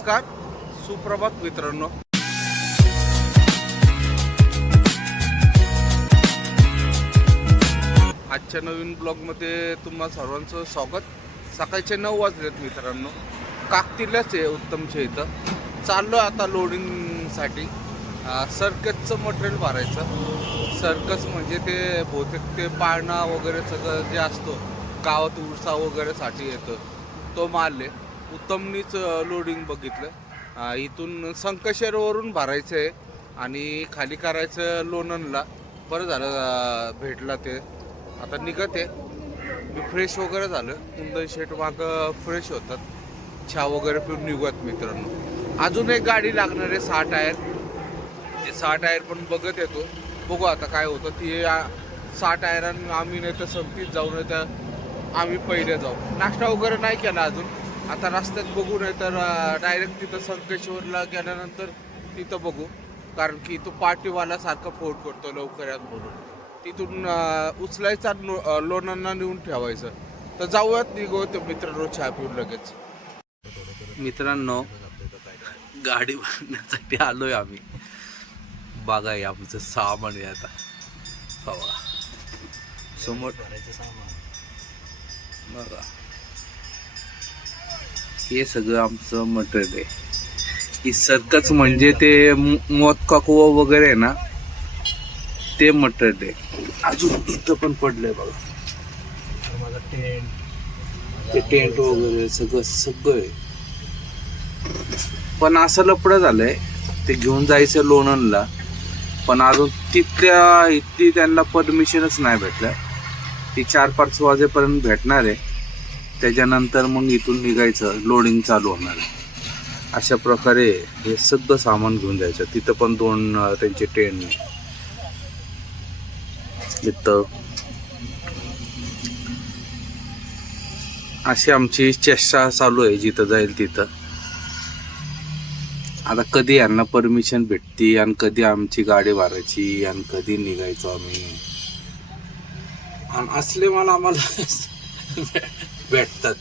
नमस्कार, सुप्रभात मित्रांनो. आजच्या नवीन ब्लॉगमध्ये तुम्हा सर्वांचं स्वागत. सकाळचे 9 वाजलेत मित्रांनो. काकतीलाच आहे उत्तमच्या इथं. चाललो आता लोडिंगसाठी. सर्कसचं मटेरियल भरायचं. सर्कस म्हणजे ते बहुतेक ते पाळणा वगैरे सगळं जे असतो गावात उरसा वगैरेसाठी येतं तो माल आहे. उत्तमनीच लोडिंग बघितलं. इथून संकशेरवरून भरायचं आहे आणि खाली करायचं लोणंदला. बरं झालं भेटला ते. आता निघत आहे. मी फ्रेश वगैरे झालं. कुंदन शेट मागं फ्रेश होतात. चहा वगैरे पिऊन निघूयात मित्रांनो. अजून एक गाडी लागणार आहे 6 टायर. ते 6 टायर पण बघत येतो. बघू आता काय होतं. ती 6 टायरांनी आम्ही नाही तर संगतीत जाऊ, नाही तर आम्ही पहिले जाऊ. नाश्ता वगैरे नाही केला अजून. आता रस्त्यात बघू, नाही तर डायरेक्ट तिथं संकेश्वरला गेल्यानंतर तिथं बघू. कारण की तो पार्टीवाला सारखा फोन करतो लवकर यात म्हणून. तिथून उचलायचा लोणांना नेऊन ठेवायचं. तर जाऊयात निघू ते मित्रांनो चहा पिऊन लगेच. मित्रांनो गाडी भरण्यासाठी आलोय आम्ही. बघा आमचं सामान आहे आता. बघा समोर बघा हे सगळं आमचं मटेरियल आहे. ही सर्कस म्हणजे ते मोदकाकुवा वगैरे आहे ना, ते मटेरियल आहे. अजून इथं पण पडलंय बघा. माझा ते टेंट वगैरे सगळं आहे. पण असं लपडं झालंय ते घेऊन जायचं लोणंदला, पण अजून इथली त्यांना परमिशनच नाही भेटलं. ती 4-5 वाजेपर्यंत भेटणार आहे. त्याच्यानंतर मग इथून निघायचं, लोडिंग चालू होणार आहे. अशा प्रकारे हे सगळं सामान घेऊन जायचं. तिथं पण 2 त्यांचे टेंट इथं. अशी आमची चेष्टा चालू आहे जिथं जाईल तिथं. आता कधी यांना परमिशन भेटती आणि कधी आमची गाडी भरायची आणि कधी निघायचो आम्ही. आणि असले मला आम्हाला भेटतात.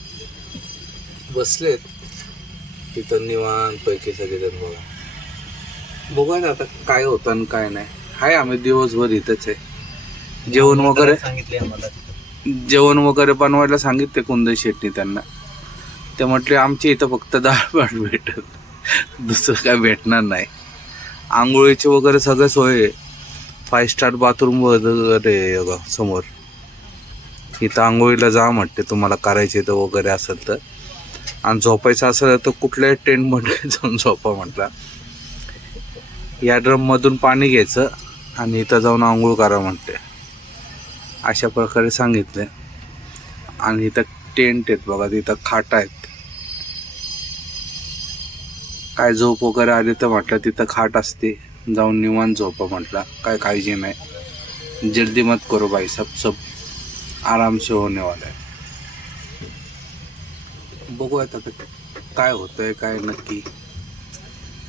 बसलेत तिथं निवांत पैकी सगळेजण. बघा आता काय होतं आणि काय नाही. हाय आम्ही दिवसभर इथंच आहे. जेवण वगैरे सांगितले आम्हाला. जेवण वगैरे बनवायला सांगितले कुंदन शेट्टी त्यांना. ते म्हटले आमच्या इथं फक्त डाळ भात भेटत, दुसरं काय भेटणार नाही. आंघोळीचे वगैरे सगळं सोय आहे. 5 स्टार बाथरूम वगैरे समोर. इथं आंघोळीला जा म्हटते तुम्हाला करायचे तर वगैरे असेल तर. आणि झोपायचं असेल तर कुठल्याही टेंटमध्ये जाऊन झोपा म्हटला. या ड्रममधून पाणी घ्यायचं आणि इथं जाऊन आंघोळ करा म्हणते. अशा प्रकारे सांगितले. आणि इथं टेंट आहेत बघा, तिथं खाटा आहेत. काय झोप वगैरे आली तर म्हटलं तिथं खाट असते, जाऊन निवांत झोपा म्हटलं. काय काळजी नाही. जल्दी मत करो भाई, सब आराम से होने वाला है. बघूयात आता काय होतंय काय नक्की,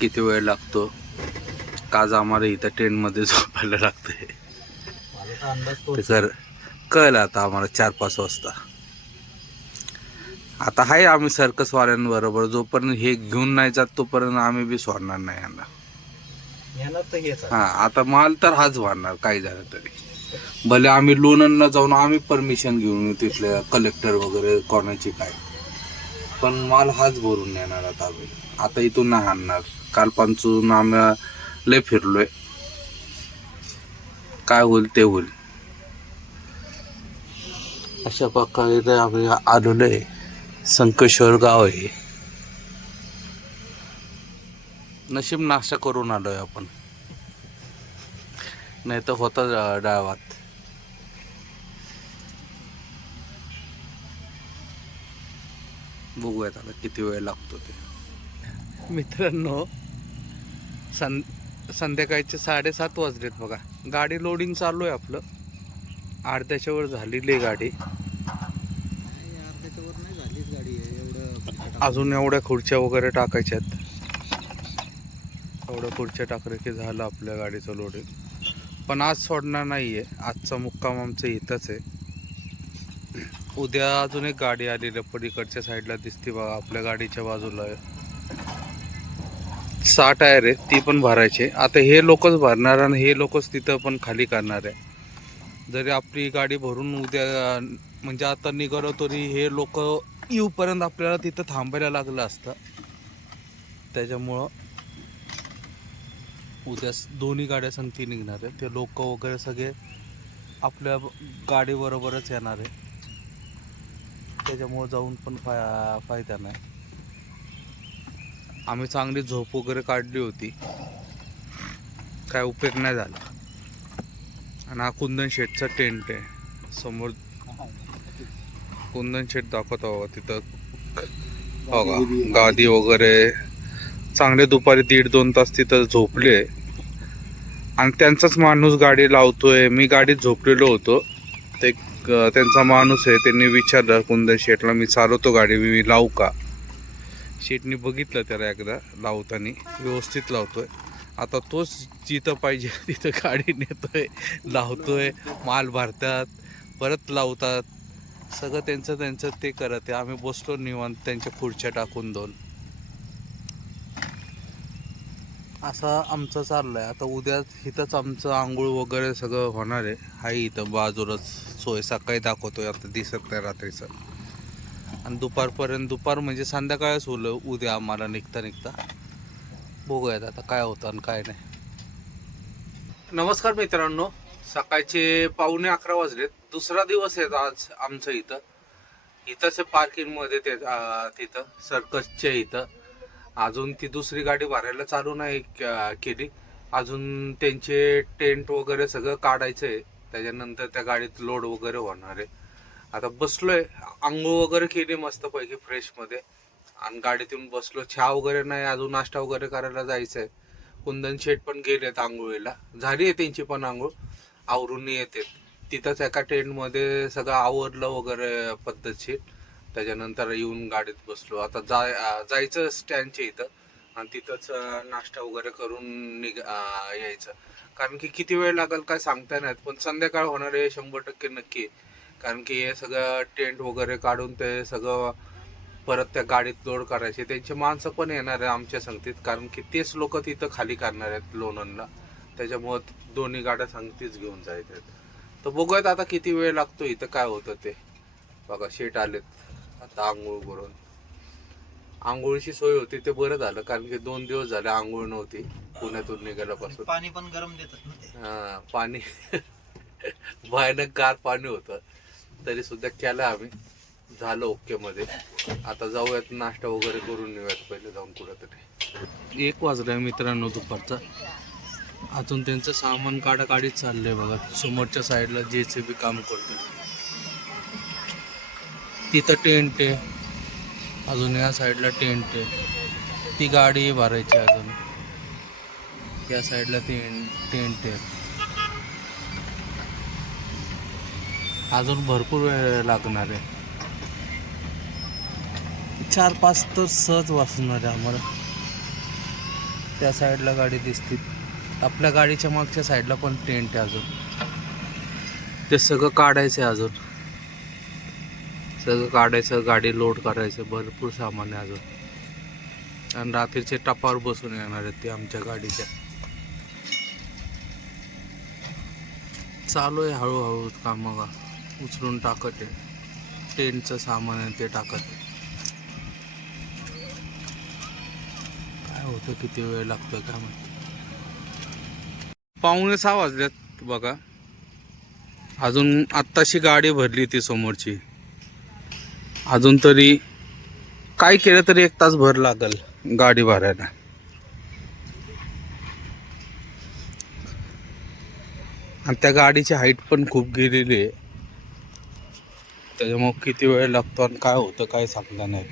किती वेळ लागतो. काज आम्हाला इथं टेंटमध्ये झोपायला लागतंय. कळलं आता आम्हाला 4-5 वाजता. आता हाय आम्ही सर्कसवाल्यांबरोबर. जोपर्यंत हे घेऊन नाही जात तोपर्यंत आम्ही बी सोडणार नाही यांना. हा आता माल तर हाच भरणार काही झालं तरी. भले आम्ही लोणंदला जाऊन आम्ही परमिशन घेऊन येऊ तिथल्या कलेक्टर वगैरे कोणाची काय, पण माल हाच भरून नेणार आता आम्ही. आता इथून नाही आणणार. काल पासून आम्ही लय फिरलोय. काय होईल ते होईल. अशा प्रकारे आम्ही आलेलो आहे. संकेश्वर गाव आहे. नशीब नाश्ता करून आलोय आपण, नाही तर होता डाळभात. बघूयात आता किती वेळ लागतो ते. मित्रांनो संध्याकाळचे 7:30 वाजलेत बघा. गाडी लोडिंग चालू आहे आपलं. अर्ध्याच्या वर झालेली आहे गाडी. अजून एवढ्या खुर्च्या वगैरे टाकायच्या आहेत. एवढ्या खुर्च्या टाकल्या की झालं आपल्या गाडीचं लोडिंग. पण आज सोडणार नाही आहे. आजचा मुक्काम आमचं इथंच आहे. उद्या अजून एक गाडी आलेली पलीकडच्या साईडला दिसते बघा, आपल्या गाडीच्या बाजूला आहे. 6 टायर आहे ती पण भरायचे. आता हे लोकच भरणार आणि हे लोकच तिथं पण खाली करणार आहे. जरी आपली गाडी भरून उद्या म्हणजे आता निघालो तरी हे लोक येऊपर्यंत आपल्याला तिथं थांबायला लागलं असतं. त्याच्यामुळं उद्या दोन्ही गाड्या संगती निघणार आहे. ते लोक वगैरे सगळे आपल्या गाडीबरोबरच येणार आहे. त्याच्यामुळं जाऊन पण फायदा नाही. आम्ही चांगली झोप वगैरे काढली होती, काय उपयोग नाही झाला. आणि हा कुंदन शेटचा टेंट आहे समोर. कुंदन शेट दाखवतो तिथं बघा गादी वगैरे. चांगले दुपारी 1.5-2 तास तिथं झोपले आणि त्यांचाच माणूस गाडी लावतोय. मी गाडीत झोपलेलो होतो. ते त्यांचा माणूस आहे, त्यांनी विचारलं कुंदन शेटला, मी चालवतो गाडी, मी लावू का? शेटनी बघितलं त्याला एकदा लावताना, व्यवस्थित लावतोय. आता तोच जिथं पाहिजे तिथं गाडी नेतोय, लावतोय, माल भरतात, परत लावतात. सगळं त्यांचं ते करत आहे. आम्ही बसलो निवांत त्यांच्या खुर्च्या टाकून 2. असं आमचं चाललंय. आता उद्या इथंच आमचं आंघोळ वगैरे सगळं होणार आहे. हाय इथं बाजूलाच सोय. सकाळी दाखवतोय, आता दिसत नाही रात्रीचं. आणि दुपार म्हणजे संध्याकाळच होलं उद्या आम्हाला निघता. बघूयात आता काय होतं आणि काय नाही. नमस्कार मित्रांनो, सकाळचे 11:45 वाजलेत. दुसरा दिवस आहे आज आमचं इथंच पार्किंगमध्ये तिथं सर्कसच्या इथं. अजून ती दुसरी गाडी भरायला चालू नाही केली. अजून त्यांचे टेंट वगैरे सगळं काढायचं आहे. त्याच्यानंतर त्या गाडीत लोड वगैरे होणार आहे. आता बसलोय, आंघोळ वगैरे केली मस्तपैकी फ्रेशमध्ये आणि गाडीत येऊन बसलो. चहा वगैरे नाही, अजून नाश्ता वगैरे करायला जायचंय. कुंदन शेट पण गेलेत आंघोळीला, झाली आहे त्यांची पण आंघोळ, आवरून येते. तिथंच एका टेंटमध्ये सगळं आवरलं वगैरे पद्धतशीर. त्याच्यानंतर येऊन गाडीत बसलो. आता जायचं स्टँडच्या इथं आणि तिथंच नाश्ता वगैरे करून यायचं. कारण की किती वेळ लागेल काय सांगता नाही, पण संध्याकाळ होणार आहे 100% नक्की. कारण की हे सगळं टेंट वगैरे काढून ते सगळं परत त्या गाडीत लोड करायचे. त्यांची माणसं पण येणार आहे आमच्या संगतीत, कारण की तेच लोक तिथं खाली करणार आहेत लोणंदला. त्याच्यामुळं दोन्ही गाड्या संगतीच घेऊन जायच्या आहेत. तर बघूयात आता किती वेळ लागतो, इथं काय होतं ते. बघा शेट आलेत आता आंघोळ करून. आंघोळीची सोय होती ते बरं झालं, कारण की 2 दिवस झाले आंघोळ नव्हती पुण्यातून निघाल्यापासून. पाणी पण गरम देतात. हा, पाणी भयानक गार पाणी होतं, तरी सुद्धा केलं आम्ही. झालं ओके मध्ये. आता जाऊयात नाश्ता वगैरे करून येऊयात पहिले जाऊन कुठेतरी. 1 वाजलाय मित्रांनो दुपारचा. अजून त्यांचं सामान काढीत चाललंय बघा. समोरच्या साईडला JCB काम करतो, तिथं टेंट आहे. अजून या साईडला टेंट आहे, ती गाडी भरायची. अजून या साईडला टेंट आहे. अजून भरपूर वेळ लागणार आहे. 4-5 तास सहज वाचणार आहे आम्हाला. त्या साईडला गाडी दिसते, आपल्या गाडीच्या मागच्या साईडला पण टेंट आहे. अजून ते सगळं काढायचं आहे, अजून सगळं काढायचं, गाडी लोड करायचं, भरपूर सामान आहे अजून. आणि रात्रीचे टपावर बसून येणार आहेत ते आमच्या गाडीच्या. चालू आहे हळूहळू काम. बघा उचलून टाकत आहे, टेंटचं सामान आहे ते टाकत आहे. काय होतं, किती वेळ लागतोय काय माहिती. 5:45 वाजल्यात बघा. अजून आत्ताशी गाडी भरली ती समोरची. अजून तरी काय केलं तरी 1 तास भर लागल गाडी भरायला. आणि त्या गाडीची हाईट पण खूप गेलेली आहे, त्याच्यामुळे किती वेळ लागतो आणि काय होतं काय सांगता नाही.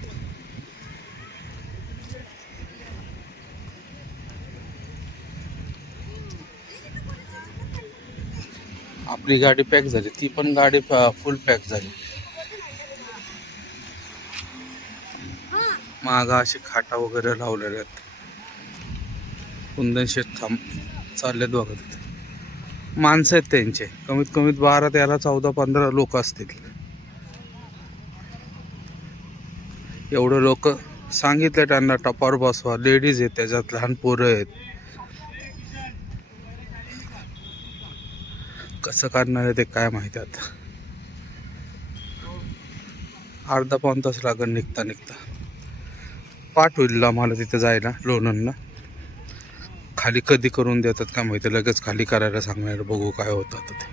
आपली गाडी पॅक झाली, ती पण गाडी फुल पॅक झाली. मागं अशी खाटा वगैरे लावलेल्या आहेत. कुंदन शेत चाललेत बघा. तिथे माणसं आहेत त्यांचे कमीत कमी 12, 13, 14, 15 लोक असतील. एवढं लोक सांगितलं त्यांना टपावर बसवा, लेडीज आहेत त्याच्यात, लहान पोरं आहेत. कसं करणार आहे ते काय माहिती आता. अर्धा पाऊण तास लागेल निघता निघता. पाठ होईल आम्हाला तिथे जायला लोणंदला. खाली कधी करून देतात काय माहिती, लगेच खाली करायला सांगणार, बघू काय होतं आता ते.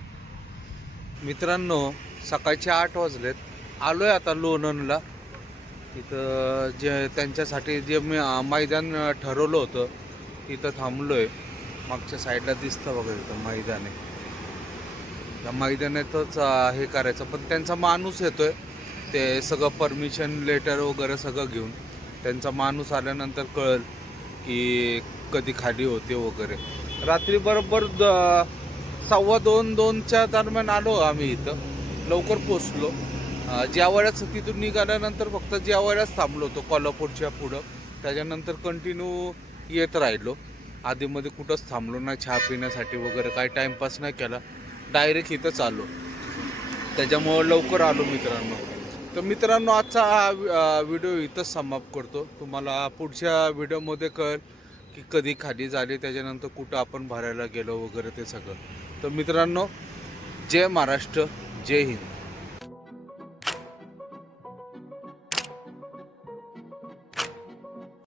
मित्रांनो, सकाळचे 8 वाजलेत. आलोय आता लोणंदला. इथं जे त्यांच्यासाठी जे मी मैदान ठरवलं होतं तिथं थांबलोय. मागच्या साईडला दिसतं बघा, इथं मैदान आहे. त्या मैदानातच हे करायचं, पण त्यांचा माणूस येतोय, ते सगळं परमिशन लेटर वगैरे सगळं घेऊन. त्यांचा माणूस आल्यानंतर कळेल की कधी खाली होते वगैरे. रात्री बरोबर 1:15-2च्या दरम्यान आलो आम्ही इथं. लवकर पोचलो. ज्यावेळेस तिथून निघाल्यानंतर फक्त ज्यावेळेस थांबलो होतो कोल्हापूरच्या पुढं. त्याच्यानंतर कंटिन्यू येत राहिलो. आधीमध्ये कुठंच थांबलो नाही चहा पिण्यासाठी वगैरे, काही टाईमपास नाही केला. डायरेक्ट इथं चाललो. त्याच्यामुळं लवकर आलो मित्रांनो. तर मित्रांनो, आजचा हा व्हिडिओ इथंच समाप्त करतो. तुम्हाला पुढच्या व्हिडिओमध्ये कळेल की कधी खाली झाली, त्याच्यानंतर कुठं आपण भरायला गेलो वगैरे ते सगळं. तर मित्रांनो, जय महाराष्ट्र, जय हिंद.